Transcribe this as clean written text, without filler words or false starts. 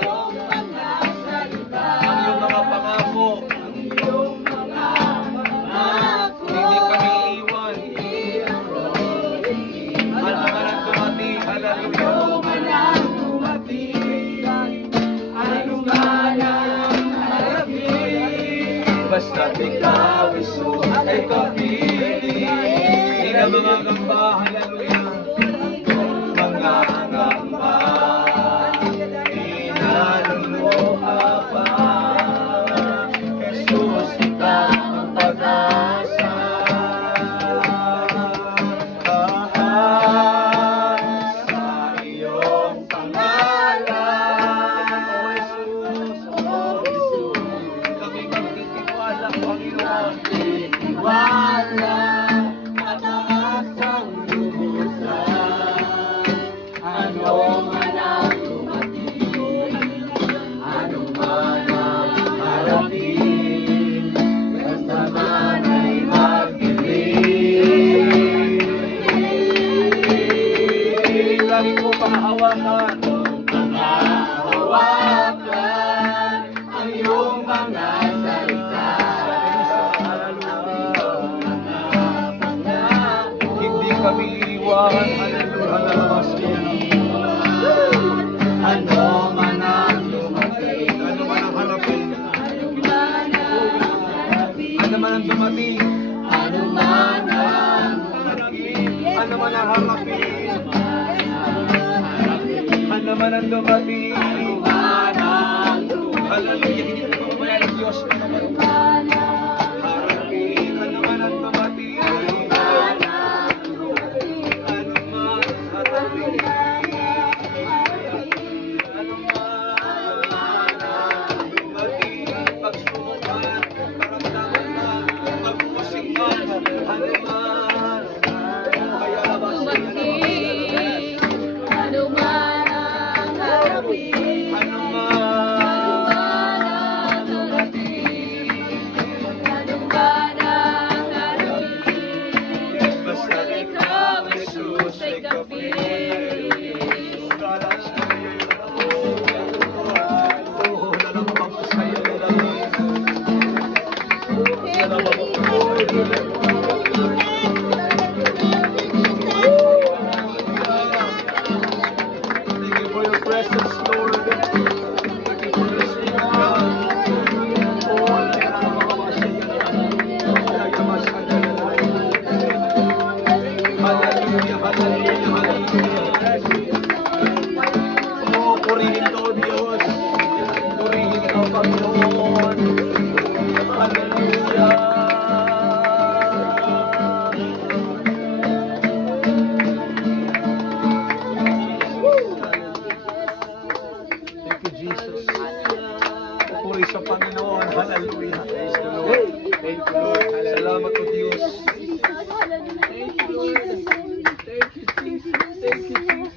ang iyong mga pangako. Hindi kami iiwan. Ano man ang dumating, hallelujah. Basta't ikaw, Jesus, ay kapiling. Hindi na mga gamba, hallelujah. Mga gamba, inaluluha pa. Jesus, ikaw ang pag-asa. Tahan sa iyong pangalan. O Jesus, kami magtitiwala, Panginoon. Titiwala, mataas ang lubusan. Ano man ang dumating, ano man ang harapin, basta man ay magdilim. Lagi ko panghawakan, ang iyong mga salita. Hindi kami iiwan, hallelujah. Ano man ang dumating, ano man ang harapin, ano man ang dumating, ano man ang harapin, ano man ang harapin, ano man ang dumating, hallelujah. Hindi ko kumaya ng Diyos, ano man ang harapin, ano man ang dumating, ano man ang harapin. Thank you for your presence, Lord. Thank you for listening, God. Hallelujah, hallelujah, hallelujah. Oh, purihin ka, O Diyos. Purihin ka, Panginoon. Hallelujah. Thank you, Jesus. Pupuri sa Panginoon. Hallelujah. Praise the Lord. Thank you, Lord. Salamat po, Diyos. Thank you, Lord. Thank you, Jesus. Thank you, Jesus.